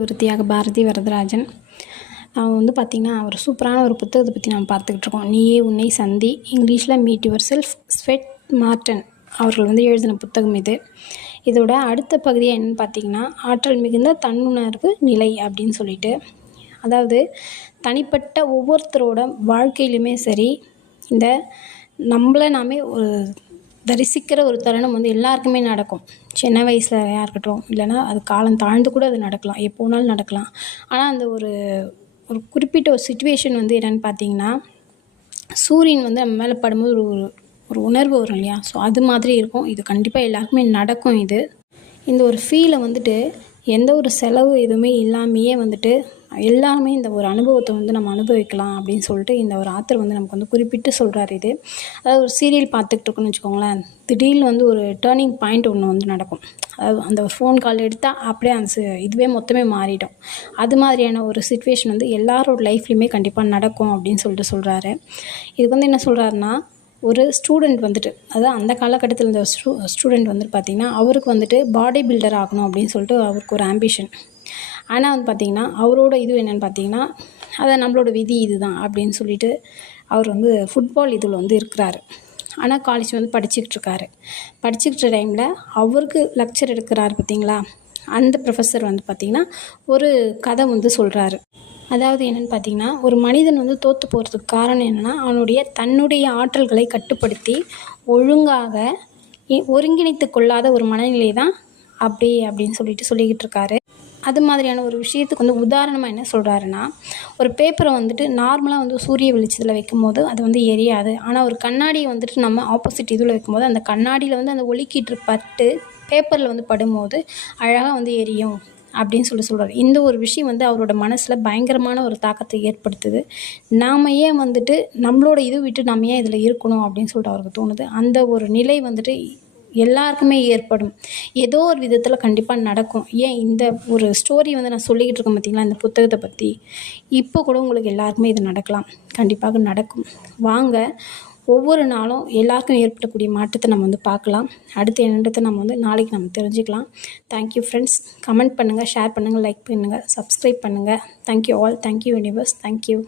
ஒரு தியாக பாரதி வரதராஜன். அவன் வந்து பார்த்திங்கன்னா ஒரு சூப்பரான ஒரு புத்தகத்தை பற்றி நம்ம பார்த்துக்கிட்டு இருக்கோம். நீயே உன்னை சந்தி, இங்கிலீஷில் meet yourself. Swett Marden அவர்கள் வந்து எழுதின புத்தகம் இது. இதோட அடுத்த பகுதியாக என்னென்னு பார்த்திங்கன்னா, ஆற்றல் மிகுந்த தன்னுணர்வு நிலை அப்படின்னு சொல்லிட்டு, அதாவது தனிப்பட்ட ஒவ்வொருத்தரோட வாழ்க்கையிலுமே சரி, இந்த நம்மளை நாமே ஒரு தரிசிக்கிற ஒரு தருணம் வந்து எல்லாருக்குமே நடக்கும். சின்ன வயசுலையா இருக்கட்டும், இல்லைனா அது காலம் தாழ்ந்து கூட அது நடக்கலாம், எப்போ வேணாலும் நடக்கலாம். ஆனால் அந்த ஒரு ஒரு குறிப்பிட்ட ஒரு சிச்சுவேஷன் வந்து என்னென்னு பார்த்தீங்கன்னா, சூரியன் வந்து நம்ம மேலே படும்போது ஒரு ஒரு உணர்வு வரும் இல்லையா? ஸோ அது மாதிரி இருக்கும். இது கண்டிப்பாக எல்லாருக்குமே நடக்கும் இது. இந்த ஒரு ஃபீலை வந்துட்டு எந்த ஒரு செலவு எதுவுமே இல்லாமையே வந்துட்டு எல்லாருமே இந்த ஒரு அனுபவத்தை வந்து நம்ம அனுபவிக்கலாம் அப்படின்னு சொல்லிட்டு இந்த ஒரு ஆத்தர் வந்து நமக்கு வந்து குறிப்பிட்டு சொல்கிறார் இது. அதாவது ஒரு சீரியல் பார்த்துக்கிட்டு இருக்கோன்னு வச்சுக்கோங்களேன், திடீர்னு வந்து ஒரு டேர்னிங் பாயிண்ட் ஒன்று வந்து நடக்கும். அதாவது அந்த ஒரு ஃபோன் கால் எடுத்தால் அப்படியே அந்த இதுவே மொத்தமே மாறிடும். அது மாதிரியான ஒரு சிச்சுவேஷன் வந்து எல்லாரோட லைஃப்லையுமே கண்டிப்பாக நடக்கும் அப்படின்னு சொல்லிட்டு சொல்கிறாரு. இதுக்கு வந்து என்ன சொல்கிறாருன்னா, ஒரு ஸ்டூடெண்ட் வந்துட்டு, அதாவது அந்த காலகட்டத்தில் இந்த ஸ்டூடெண்ட் வந்துட்டு பார்த்திங்கன்னா, அவருக்கு வந்துட்டு பாடி பில்டர் ஆகணும் அப்படின்னு சொல்லிட்டு அவருக்கு ஒரு ஆம்பிஷன். ஆனால் வந்து பார்த்திங்கன்னா, அவரோட இது என்னென்னு பார்த்திங்கன்னா, அதை நம்மளோட விதி இதுதான் அப்படின்னு சொல்லிட்டு அவர் வந்து ஃபுட்பால் இதில் வந்து இருக்கிறாரு. ஆனால் காலேஜ் வந்து படிச்சுக்கிட்டு படிச்சுக்கிட்ட டைமில் அவருக்கு லெக்சர் எடுக்கிறாரு பார்த்திங்களா, அந்த ப்ரொஃபஸர் வந்து பார்த்திங்கன்னா ஒரு கதை வந்து சொல்கிறாரு. அதாவது என்னென்னு பார்த்திங்கன்னா, ஒரு மனிதன் வந்து தோற்று போகிறதுக்கு காரணம் என்னென்னா, தன்னுடைய ஆற்றல்களை கட்டுப்படுத்தி ஒழுங்காக ஒருங்கிணைத்து கொள்ளாத ஒரு மனநிலை தான் அப்படின்னு சொல்லிக்கிட்டு இருக்காரு. அது மாதிரியான ஒரு விஷயத்துக்கு வந்து உதாரணமாக என்ன சொல்கிறாருன்னா, ஒரு பேப்பரை வந்துட்டு நார்மலாக வந்து சூரிய வெளிச்சத்தில் வைக்கும்போது அது வந்து எரியாது. ஆனால் ஒரு கண்ணாடியை வந்துட்டு நம்ம ஆப்போசிட் இதில் வைக்கும்போது அந்த கண்ணாடியில் வந்து அந்த ஒளிக்கீற்று பட்டு பேப்பரில் வந்து படும்போது அழகாக வந்து எரியும் அப்படின்னு சொல்கிறாரு. இந்த ஒரு விஷயம் வந்து அவரோட மனசில் பயங்கரமான ஒரு தாக்கத்தை ஏற்படுத்துது. நாம் ஏன் வந்துட்டு நம்மளோட இது விட்டு நம்ம ஏன் இதில் இருக்கணும் அப்படின்னு சொல்லிட்டு அவருக்கு தோணுது. அந்த ஒரு நிலை வந்துட்டு எல்லாருக்குமே ஏற்படும். ஏதோ ஒரு விதத்தில் கண்டிப்பாக நடக்கும். ஏன் இந்த ஒரு ஸ்டோரி வந்து நான் சொல்லிக்கிட்டு இருக்கேன் பார்த்திங்களா, இந்த புத்தகத்தை பற்றி. இப்போ கூட உங்களுக்கு எல்லாருக்குமே இது நடக்கலாம், கண்டிப்பாக நடக்கும். வாங்க, ஒவ்வொரு நாளும் எல்லாருக்கும் ஏற்படக்கூடிய மாற்றத்தை நம்ம வந்து பார்க்கலாம். அடுத்து என்னன்றதை நம்ம வந்து நாளைக்கு நம்ம தெரிஞ்சுக்கலாம். Thank you friends. கமெண்ட் பண்ணுங்கள், ஷேர் பண்ணுங்கள், லைக் பண்ணுங்கள், சப்ஸ்கிரைப் பண்ணுங்கள். Thank you all. Thank you universe. Thank you.